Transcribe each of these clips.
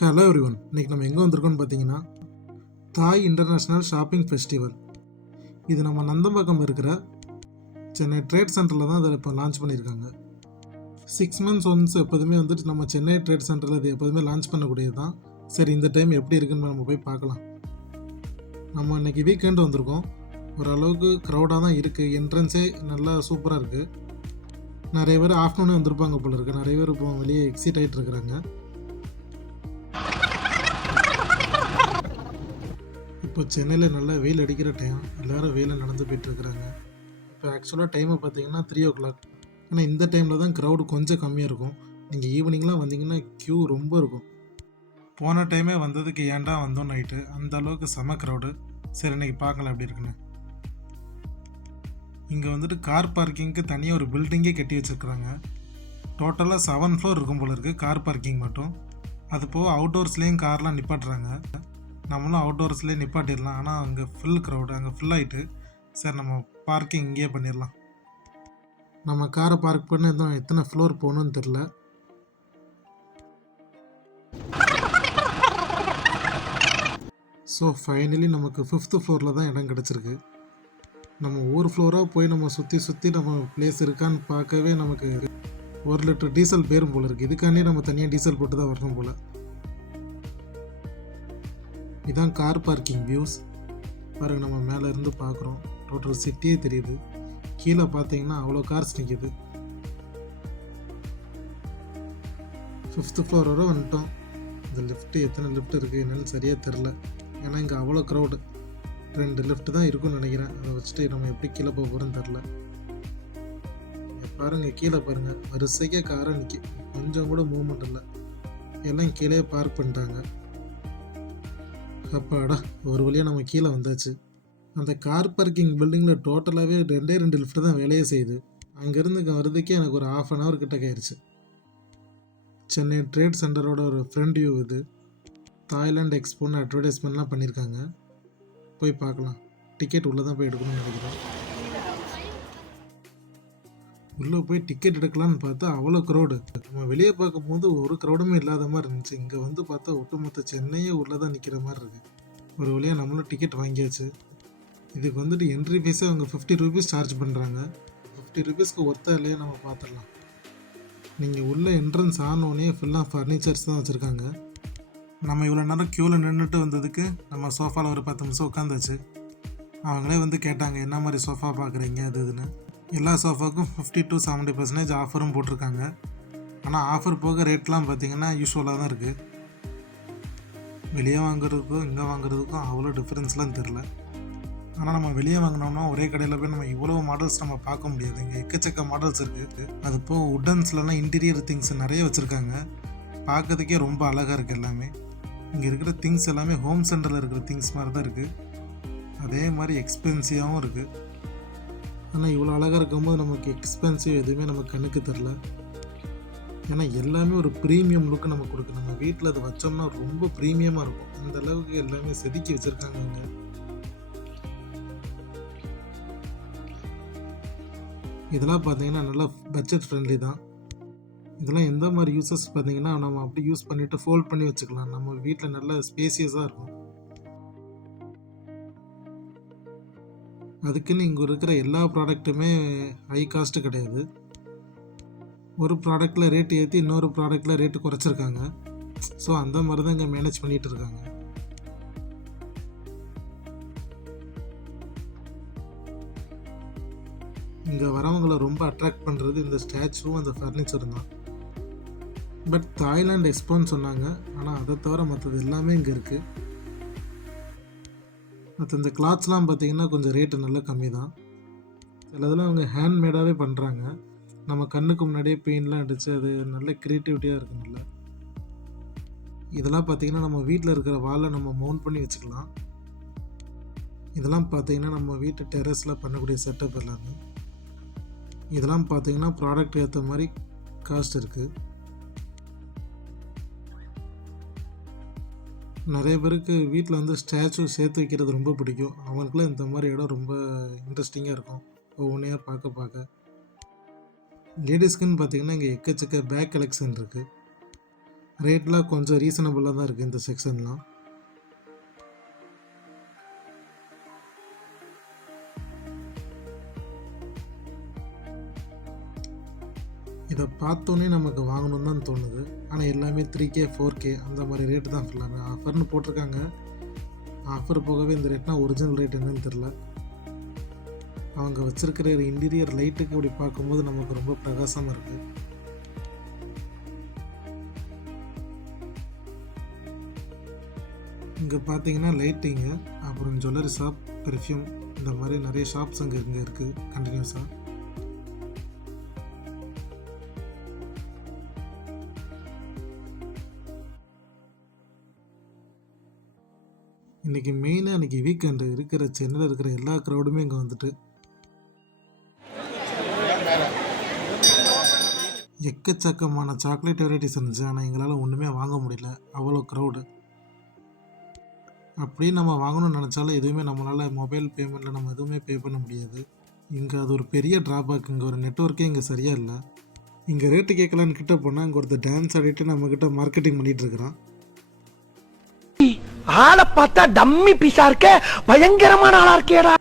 Hello everyone, இன்னைக்கு நம்ம எங்கே வந்திருக்கோம்னு பார்த்தீங்கன்னா தாய் இன்டர்நேஷ்னல் ஷாப்பிங் ஃபெஸ்டிவல். இது நம்ம நந்தம்பாக்கம் இருக்கிற சென்னை ட்ரேட் சென்டரில் தான் அதை இப்போ லான்ச் பண்ணியிருக்காங்க. 6 months ஒன்ஸ் எப்போதுமே வந்துட்டு நம்ம சென்னை ட்ரேட் சென்டரில் இது எப்போதுமே லான்ச் பண்ணக்கூடியது தான். சரி, இந்த டைம் எப்படி இருக்குன்னு நம்ம போய் பார்க்கலாம். நம்ம இன்னைக்கு வீக்கெண்ட் வந்திருக்கோம். ஓரளவுக்கு க்ரௌடாக தான் இருக்குது. என்ட்ரன்ஸே நல்லா சூப்பராக இருக்குது. நிறைய பேர் ஆஃப்டர்நூனே வந்திருப்பாங்க போல இருக்குது. நிறைய பேர் இப்போ வெளியே எக்ஸைட் ஆகிட்டு இருக்கிறாங்க. இப்போ சென்னையில் நல்லா வெயில் அடிக்கிற டைம், எல்லோரும் வெயிலில் நடந்து போயிட்டுருக்குறாங்க. இப்போ ஆக்சுவலாக டைமை பார்த்தீங்கன்னா 3 o'clock. ஆனால் இந்த டைமில் தான் க்ரௌடு கொஞ்சம் கம்மியாக இருக்கும். நீங்கள் ஈவினிங்லாம் வந்தீங்கன்னா க்யூ ரொம்ப இருக்கும். போன டைமே வந்ததுக்கு ஏன்டா வந்தோம் நைட்டு, அந்த அளவுக்கு செம க்ரௌடு. சரி, இன்றைக்கி பார்க்கலாம் எப்படி இருக்குன்னு. இங்கே வந்துட்டு கார் பார்க்கிங்க்கு தனியாக ஒரு பில்டிங்கே கட்டி வச்சுருக்குறாங்க. டோட்டலாக 7 floor இருக்கும் போல இருக்குது கார் பார்க்கிங் மட்டும். அது போக அவுட்டோர்ஸ்லேயும் கார்லாம் நிப்பாட்டுறாங்க. நம்மளும் அவுட்டோர்ஸ்லேயே நிப்பாட்டிடலாம். ஆனால் அங்கே ஃபுல் க்ரௌடு, அங்கே ஃபுல் ஆகிட்டு. சரி, நம்ம பார்க்கிங் இங்கேயே பண்ணிடலாம். நம்ம காரை பார்க் பண்ண இன்னும் எத்தனை ஃப்ளோர் போகணுன்னு தெரில. ஸோ ஃபைனலி நமக்கு 5th floor தான் இடம் கிடச்சிருக்கு. நம்ம ஒவ்வொரு ஃப்ளோராக போய் நம்ம சுற்றி நம்ம பிளேஸ் இருக்கான்னு பார்க்கவே நமக்கு 1 லிட்டர் டீசல் பேரும் போல் இருக்குது. இதுக்காண்டி நம்ம தனியாக டீசல் போட்டு தான் வரணும் போல். இதான் கார் பார்க்கிங் வியூஸ் பாருங்கள். நம்ம மேலே இருந்து பார்க்குறோம், டோட்டல் சிட்டியே தெரியுது. கீழே பார்த்தீங்கன்னா அவ்வளோ கார்ஸ் நிற்கிது. 5th floor வரை வந்துட்டோம். இந்த லிஃப்ட்டு எத்தனை லிஃப்ட் இருக்குது என்னன்னு சரியாக தெரில. ஏன்னா இங்கே அவ்வளோ க்ரௌடு. 2 லிஃப்ட் தான் இருக்குன்னு நினைக்கிறேன். அதை வச்சுட்டு நம்ம எப்படி கீழே போக போகிறோன்னு தெரில. பாருங்கள், கீழே பாருங்கள், வரிசைக்கே காரை நிற்கி, கொஞ்சம் கூட மூவ்மெண்ட் இல்லை. எல்லாம் கீழே பார்க் பண்ணிட்டாங்க. அப்பாடா, ஒரு வழியாக நம்ம கீழே வந்தாச்சு. அந்த கார் பார்க்கிங் பில்டிங்கில் டோட்டலாகவே 2 லிஃப்ட் தான் வேலையே செய்யுது. அங்கேருந்து இங்கே வர்றதுக்கே எனக்கு ஒரு 1/2 hour கிட்ட ஆயிடுச்சு. சென்னை ட்ரேட் சென்டரோட ஒரு ஃப்ரண்ட் வியூ இது. தாய்லாந்து எக்ஸ்போன்னு அட்வர்டைஸ்மெண்ட்லாம் பண்ணியிருக்காங்க. போய் பார்க்கலாம். டிக்கெட் உள்ளே தான் போய் எடுக்கணும்னு நினைக்கிறேன். உள்ளே போய் டிக்கெட் எடுக்கலான்னு பார்த்தா அவ்வளோ க்ரௌடு. நம்ம வெளியே பார்க்கும்போது ஒரு க்ரௌடுமே இல்லாத மாதிரி இருந்துச்சு. இங்கே வந்து பார்த்தா ஒட்டுமொத்த சென்னையே உள்ளே தான் நிற்கிற மாதிரி இருக்குது. ஒரு வழியாக நம்மளும் டிக்கெட் வாங்கியாச்சு. இதுக்கு வந்துட்டு என்ட்ரி ஃபீஸே அவங்க 50 rupees சார்ஜ் பண்ணுறாங்க. 50 rupeesக்கு ஒர்த்தா இல்லையா நம்ம பார்த்துடலாம். நீங்கள் உள்ள என்ட்ரன்ஸ் ஆனோடனே ஃபுல்லாக ஃபர்னிச்சர்ஸ் தான் வச்சுருக்காங்க. நம்ம இவ்வளோ நேரம் க்யூவில் நின்றுட்டு வந்ததுக்கு நம்ம சோஃபாவில் ஒரு 10 நிமிஷம் உட்காந்தாச்சு. அவங்களே வந்து கேட்டாங்க என்ன மாதிரி சோஃபா பார்க்குறீங்க அது இதுன்னு. எல்லா சோஃபாவுக்கும் 50 to 70% ஆஃபரும் போட்டிருக்காங்க. ஆனால் ஆஃபர் போக ரேட்லாம் பார்த்திங்கன்னா யூஸ்வலாக தான் இருக்குது. வெளியே வாங்குறதுக்கும் இங்கே வாங்குறதுக்கும் அவ்வளோ டிஃப்ரென்ஸ்லாம் தெரில. ஆனால் நம்ம வெளியே வாங்கினோம்னா ஒரே கடையில் போய் நம்ம இவ்வளோ மாடல்ஸ் நம்ம பார்க்க முடியாது. இங்கே எக்கச்சக்க மாடல்ஸ் இருக்குது. அது போக உட்டன்ஸ்லாம் இன்டீரியர் திங்ஸ் நிறைய வச்சுருக்காங்க. பார்க்கறதுக்கே ரொம்ப அழகாக இருக்குது எல்லாமே. இங்கே இருக்கிற திங்ஸ் எல்லாமே ஹோம் சென்டரில் இருக்கிற திங்ஸ் மாதிரி தான் இருக்குது. அதே மாதிரி எக்ஸ்பென்சிவாகவும் இருக்குது. ஆனால் இவ்வளோ அழகாக இருக்கும்போது நமக்கு எக்ஸ்பென்சிவ் எதுவுமே நமக்கு கண்ணுக்கு தெரில. ஏன்னா எல்லாமே ஒரு ப்ரீமியம் லுக்கு நமக்கு கொடுக்கு. நம்ம வீட்டில் அதை வச்சோம்னா ரொம்ப ப்ரீமியமாக இருக்கும். அந்த அளவுக்கு எல்லாமே செதுக்கி வச்சுருக்காங்க இங்கே. இதெல்லாம் பார்த்தீங்கன்னா நல்லா பட்ஜெட் ஃப்ரெண்ட்லி தான். இதெல்லாம் எந்த மாதிரி யூசஸ் பார்த்தீங்கன்னா நம்ம அப்படி யூஸ் பண்ணிவிட்டு ஃபோல்ட் பண்ணி வச்சுக்கலாம். நம்ம வீட்டில் நல்லா ஸ்பேசியஸாக இருக்கும். அதுக்குன்னு இங்கே இருக்கிற எல்லா ப்ராடக்ட்டுமே ஹை காஸ்ட்டு கிடையாது. ஒரு ப்ராடக்டில் ரேட்டு ஏற்றி இன்னொரு ப்ராடக்டில் ரேட்டு குறைச்சிருக்காங்க. ஸோ அந்த மாதிரி தான் இங்கே மேனேஜ் பண்ணிகிட்டு இருக்காங்க. இங்கே வரவங்களை ரொம்ப அட்ராக்ட் பண்ணுறது இந்த ஸ்டாச்சுவும் அந்த ஃபர்னிச்சரும் தான். பட் தாய்லாந்து எக்ஸ்போன்னு சொன்னாங்க. ஆனால் அதை தவிர மற்றது எல்லாமே இங்கே இருக்குது. மற்ற இந்த கிளாத்ஸ்லாம் பார்த்திங்கன்னா கொஞ்சம் ரேட்டு நல்லா கம்மி தான். சிலதெல்லாம் அவங்க ஹேண்ட்மேடாகவே பண்ணுறாங்க. நம்ம கண்ணுக்கு முன்னாடியே பெயிண்ட்லாம் அடித்து அது நல்ல க்ரியேட்டிவிட்டியாக இருக்கும். நல்லா இதெல்லாம் பார்த்திங்கன்னா நம்ம வீட்டில் இருக்கிற வாலை நம்ம மவுண்ட் பண்ணி வச்சுக்கலாம். இதெல்லாம் பார்த்திங்கன்னா நம்ம வீட்டு டெரஸில் பண்ணக்கூடிய செட்டப் எல்லாமே. இதெல்லாம் பார்த்திங்கன்னா ப்ராடக்ட் ஏற்ற மாதிரி காஸ்ட் இருக்குது. நிறைய பேருக்கு வீட்டில் வந்து ஸ்டாச்சு சேர்த்து வைக்கிறது ரொம்ப பிடிக்கும். அவங்களுக்குலாம் இந்த மாதிரி இடம் ரொம்ப இன்ட்ரெஸ்டிங்காக இருக்கும் ஒவ்வொன்றையாக பார்க்க. லேடிஸ்க்குன்னு பார்த்திங்கன்னா இங்கே எக்கச்சக்க பேக் கலெக்ஷன் இருக்குது. ரேட்லாம் கொஞ்சம் ரீசனபுளாக தான் இருக்குது இந்த செக்ஷன்லாம். இதை பார்த்தோன்னே நமக்கு வாங்கணும்னு தான் தோணுது. ஆனால் எல்லாமே 3K 4K அந்த மாதிரி ரேட்டு தான் ஃபுல்லாமே ஆஃபர்னு போட்டிருக்காங்க. ஆஃபர் போகவே இந்த ரேட்னா ஒரிஜினல் ரேட் என்னன்னு தெரில. அவங்க வச்சிருக்கிற இன்டீரியர் லைட்டுக்கு இப்படி பார்க்கும்போது நமக்கு ரொம்ப பிரகாசமாக இருக்குது. இங்கே பார்த்தீங்கன்னா லைட்டிங்கு, அப்புறம் ஜுவல்லரி ஷாப், பெர்ஃப்யூம், இந்த மாதிரி நிறைய ஷாப்ஸ் இங்கே இருக்குது கண்டினியூஸாக. இன்றைக்கி மெயினாக இன்றைக்கி வீக்கெண்டு இருக்கிற சென்னையில் இருக்கிற எல்லா க்ரௌடுமே இங்கே வந்துட்டு எக்கச்சக்கமான சாக்லேட் வெரைட்டிஸ் இருந்துச்சு. ஆனால் எங்களால் ஒன்றுமே வாங்க முடியல, அவ்வளோ க்ரௌடு. அப்படியே நம்ம வாங்கணும்னு நினச்சாலும் எதுவுமே நம்மளால் மொபைல் பேமெண்ட்டில் நம்ம எதுவுமே பே பண்ண முடியாது. இங்கே அது ஒரு பெரிய ட்ராபேக். இங்கே ஒரு நெட்ஒர்க்கே இங்கே சரியாக இல்லை. இங்கே ரேட்டு கேட்கலான்னு கிட்ட போனால் இங்கே ஒருத்தர் டான்ஸ் ஆடிட்டு நம்மக்கிட்ட மார்க்கெட்டிங் பண்ணிகிட்டு இருக்கிறான். ஆளை பார்த்தா டம்மி பீஸா இருக்க, பயங்கரமான ஆளா இருக்கேடா.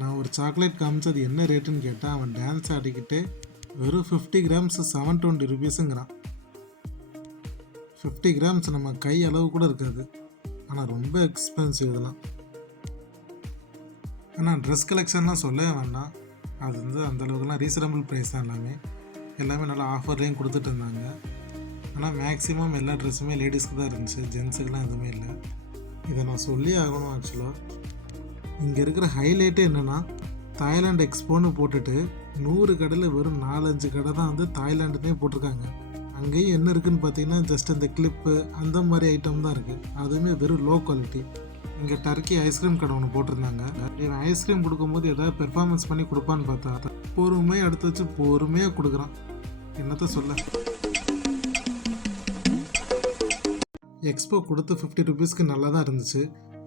நான் ஒரு சாக்லேட் காமிச்சது என்ன ரேட்டுன்னு கேட்டால் அவன் டான்ஸ் ஆடிக்கிட்டு வெறும் 50 கிராம்ஸ் 720 ருபீஸுங்கிறான். 50 கிராம்ஸ் நம்ம கை அளவு கூட இருக்காது. ஆனால் ரொம்ப எக்ஸ்பென்சிவ் இதெல்லாம். ஆனால் ட்ரெஸ் கலெக்ஷன்லாம் சொல்லவே வேண்டாம். அது வந்து அந்தளவுக்குலாம் ரீசனபிள் ப்ரைஸ் தான். எல்லாமே நல்லா ஆஃபர்லேயும் கொடுத்துட்டு இருந்தாங்க. ஆனால் மேக்ஸிமம் எல்லா ட்ரெஸ்ஸுமே லேடிஸ்க்கு தான் இருந்துச்சு, ஜென்ஸுக்கெலாம் எதுவுமே இல்லை. இதை நான் சொல்லி ஆகணும். ஆக்சுவலாக இங்கே இருக்கிற ஹைலைட்டே என்னென்னா, தாய்லாந்து எக்ஸ்போன்னு போட்டுட்டு 100 கடையில் வெறும் 4-5 கடை தான் வந்து தாய்லாண்டுனே போட்டிருக்காங்க. அங்கேயும் என்ன இருக்குதுன்னு பார்த்தீங்கன்னா ஜஸ்ட் அந்த கிளிப்பு அந்த மாதிரி ஐட்டம் தான் இருக்குது. அதுவுமே வெறும் லோ குவாலிட்டி. இங்கே டர்க்கி ஐஸ்கிரீம் கடை ஒன்று போட்டிருந்தாங்க. இவன் ஐஸ்கிரீம் கொடுக்கும்போது ஏதாவது பெர்ஃபார்மன்ஸ் பண்ணி கொடுப்பான்னு பார்த்தா பொறுமையாக எடுத்து வச்சு பொறுமையாக கொடுக்குறான். என்னத்த சொல்ல. எக்ஸ்போ கொடுத்து 50 ருபீஸ்க்கு நல்லா தான் இருந்துச்சு.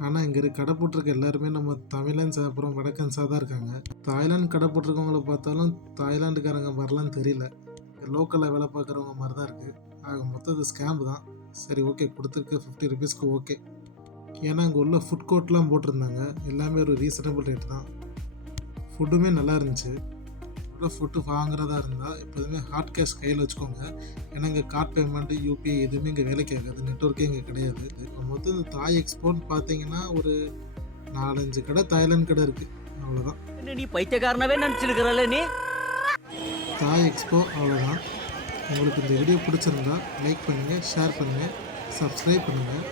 ஆனால் இங்கே கடை போட்டிருக்க எல்லாருமே நம்ம தமிழன்ஸ் அப்புறம் வடக்கன்ஸாக தான் இருக்காங்க. தாய்லாந்து கடை போட்டிருக்கவங்கள பார்த்தாலும் தாய்லாண்டுக்காரங்க மாதிரிலாம் தெரியல, லோக்கலில் வேலை பார்க்குறவங்க மாதிரி தான் இருக்குது. ஆக மொத்தம் ஸ்கேம்பு தான். சரி, ஓகே, கொடுத்துருக்கு 50 ருபீஸ்க்கு ஓகே. ஏன்னா இங்கே உள்ள ஃபுட் கோர்ட்லாம் போட்டிருந்தாங்க. எல்லாமே ஒரு ரீசனபிள் ரேட் தான். ஃபுட்டுமே நல்லா இருந்துச்சு. ஃபுட்டு வாங்குறதா இருந்தால் எப்போதுமே ஹாட் கேஷ் கையில் வச்சுக்கோங்க. ஏன்னா இங்கே கார்ட் பேமெண்ட்டு, யூபிஐ எதுவுமே இங்கே வேலைக்கு ஆகாது. நெட்ஒர்க்கே இங்கே கிடையாது. இப்போ மொத்தம் இந்த தாய் எக்ஸ்போர்ட் பார்த்தீங்கன்னா ஒரு 4-5 கடை தாய்லாந்து கடை இருக்குது. அவ்வளோதான். நீ பைத்தியக்காரனவே நினச்சிருக்கிறல்ல நீ. தாய் எக்ஸ்போ அவ்வளோதான். உங்களுக்கு இந்த வீடியோ பிடிச்சிருந்தா லைக் பண்ணுங்கள், ஷேர் பண்ணுங்கள், சப்ஸ்கிரைப் பண்ணுங்கள்.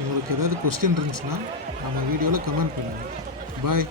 உங்களுக்கு ஏதாவது கொஸ்டின் இருந்துச்சுன்னா நம்ம வீடியோவில் கமெண்ட் பண்ணுங்கள். பாய்.